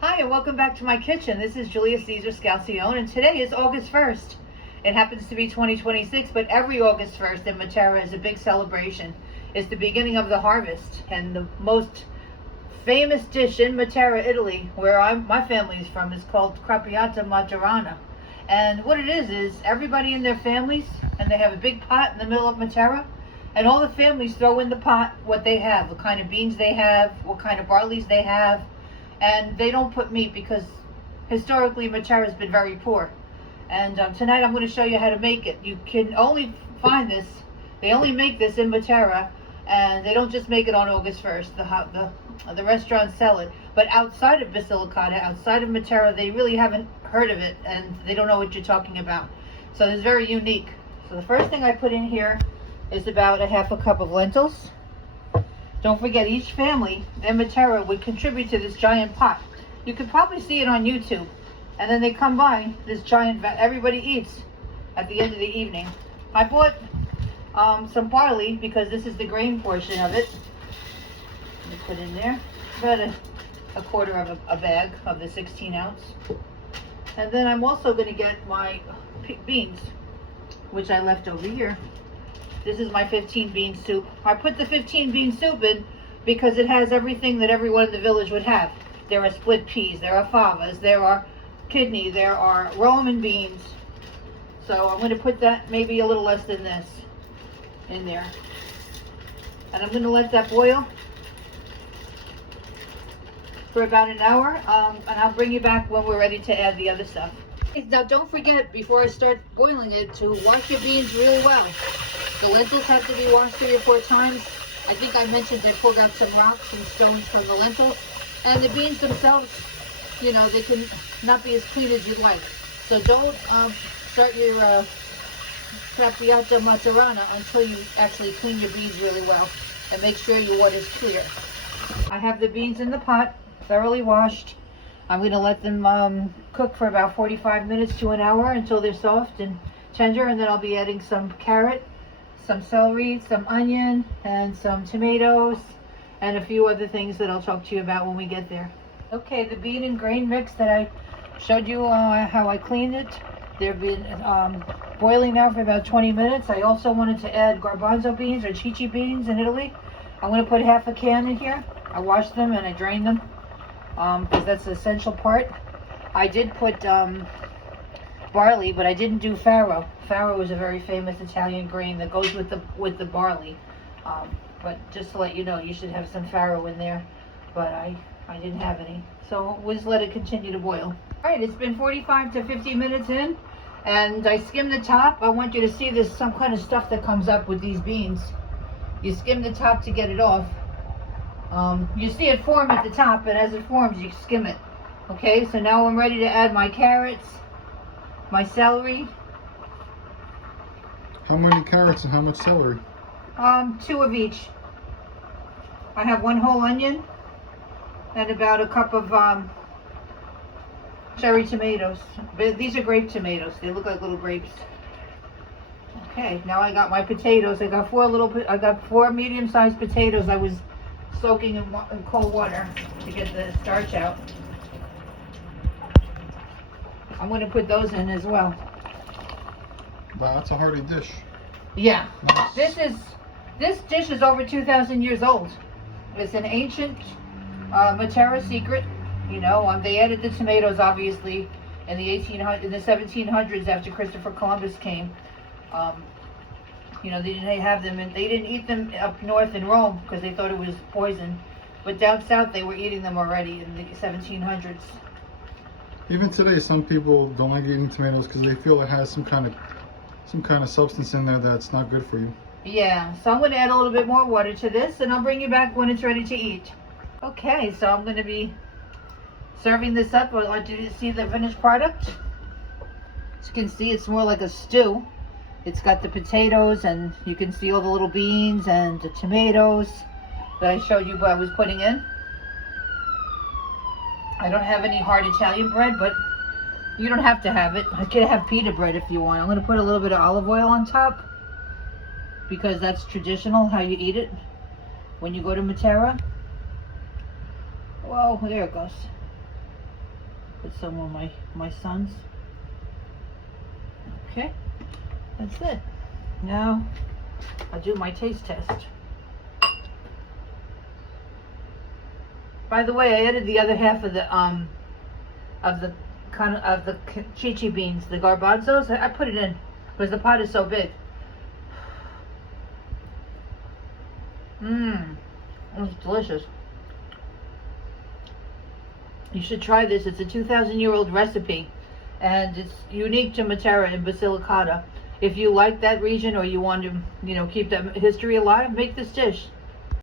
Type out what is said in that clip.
Hi and welcome back to my kitchen. This is Julia Caesar Scalcione and today is August 1st. It happens to be 2026, but every August 1st in Matera is a big celebration. It's the beginning of the harvest and the most famous dish in Matera, Italy, where my family is from, is called Crapiata Materana. And what it is everybody in their families, and they have a big pot in the middle of Matera, and all the families throw in the pot what they have, what kind of beans they have, what kind of barleys they have. And they don't put meat because historically Matera has been very poor. And tonight I'm going to show you how to make it. You can only find this, they only make this in Matera, and they don't just make it on August 1st. The restaurants sell it. But outside of Basilicata, outside of Matera, they really haven't heard of it and they don't know what you're talking about. So it's very unique. So the first thing I put in here is about a half a cup of lentils. Don't forget, each family in Matera would contribute to this giant pot. You could probably see it on YouTube. And then they come by this giant vat. Everybody eats at the end of the evening. I bought some barley because this is the grain portion of it. Let me put in there about a quarter of a bag of the 16 ounce. And then I'm also going to get my beans, which I left over here. This is my 15 bean soup. I put the 15 bean soup in because it has everything that everyone in the village would have. There are split peas, there are favas, there are kidney, there are Roman beans. So I'm going to put that, maybe a little less than this, in there. And I'm going to let that boil for about an hour, and I'll bring you back when we're ready to add the other stuff. Now don't forget, before I start boiling it, to wash your beans really well. The lentils have to be washed 3 or 4 times. I think I mentioned I pulled out some rocks and stones from the lentils. And the beans themselves, you know, they can not be as clean as you'd like. So don't start your Crapiata Materana until you actually clean your beans really well. And make sure your water's clear. I have the beans in the pot, thoroughly washed. I'm going to let them cook for about 45 minutes to an hour until they're soft and tender. And then I'll be adding some carrot, some celery, some onion, and some tomatoes, and a few other things that I'll talk to you about when we get there. Okay, the bean and grain mix that I showed you how I cleaned it, they've been boiling now for about 20 minutes. I also wanted to add garbanzo beans or chichi beans in Italy. I'm going to put half a can in here. I washed them and I drained them because that's the essential part. I did put barley, but I didn't do farro. Farro is a very famous Italian grain that goes with the barley. But just to let you know, you should have some farro in there. But I didn't have any. So we'll just let it continue to boil. Alright, it's been 45 to 50 minutes in, and I skimmed the top. I want you to see there's some kind of stuff that comes up with these beans. You skim the top to get it off. You see it form at the top, and as it forms, you skim it. Okay, so now I'm ready to add my carrots, my celery. How many carrots and how much celery? 2 of each. I have 1 whole onion and about a cup of cherry tomatoes. But these are grape tomatoes. They look like little grapes. Okay, now I got my potatoes. I got 4 medium-sized potatoes I was soaking in cold water to get the starch out. I'm going to put those in as well. Wow, that's a hearty dish. Yeah. Nice. This dish is over 2,000 years old. It's an ancient Matera secret. You know, they added the tomatoes obviously in the 1700s after Christopher Columbus came. You know, they didn't have them, and they didn't eat them up north in Rome because they thought it was poison. But down south, they were eating them already in the 1700s. Even today, some people don't like eating tomatoes because they feel it has some kind of substance in there that's not good for you. Yeah, so I'm going to add a little bit more water to this, and I'll bring you back when it's ready to eat. Okay, so I'm going to be serving this up. I'd like you to see the finished product. As you can see, it's more like a stew. It's got the potatoes, and you can see all the little beans and the tomatoes that I showed you what I was putting in. I don't have any hard Italian bread, but you don't have to have it. I could have pita bread if you want. I'm going to put a little bit of olive oil on top because that's traditional how you eat it when you go to Matera. Whoa, there it goes. Put some on my sons. Okay, that's it. Now I'll do my taste test. By the way, I added the other half of the chichi beans, the garbanzos. I put it in because the pot is so big. It's delicious. You should try this. It's a 2,000-year-old recipe, and it's unique to Matera in Basilicata. If you like that region or you want to, keep that history alive, make this dish.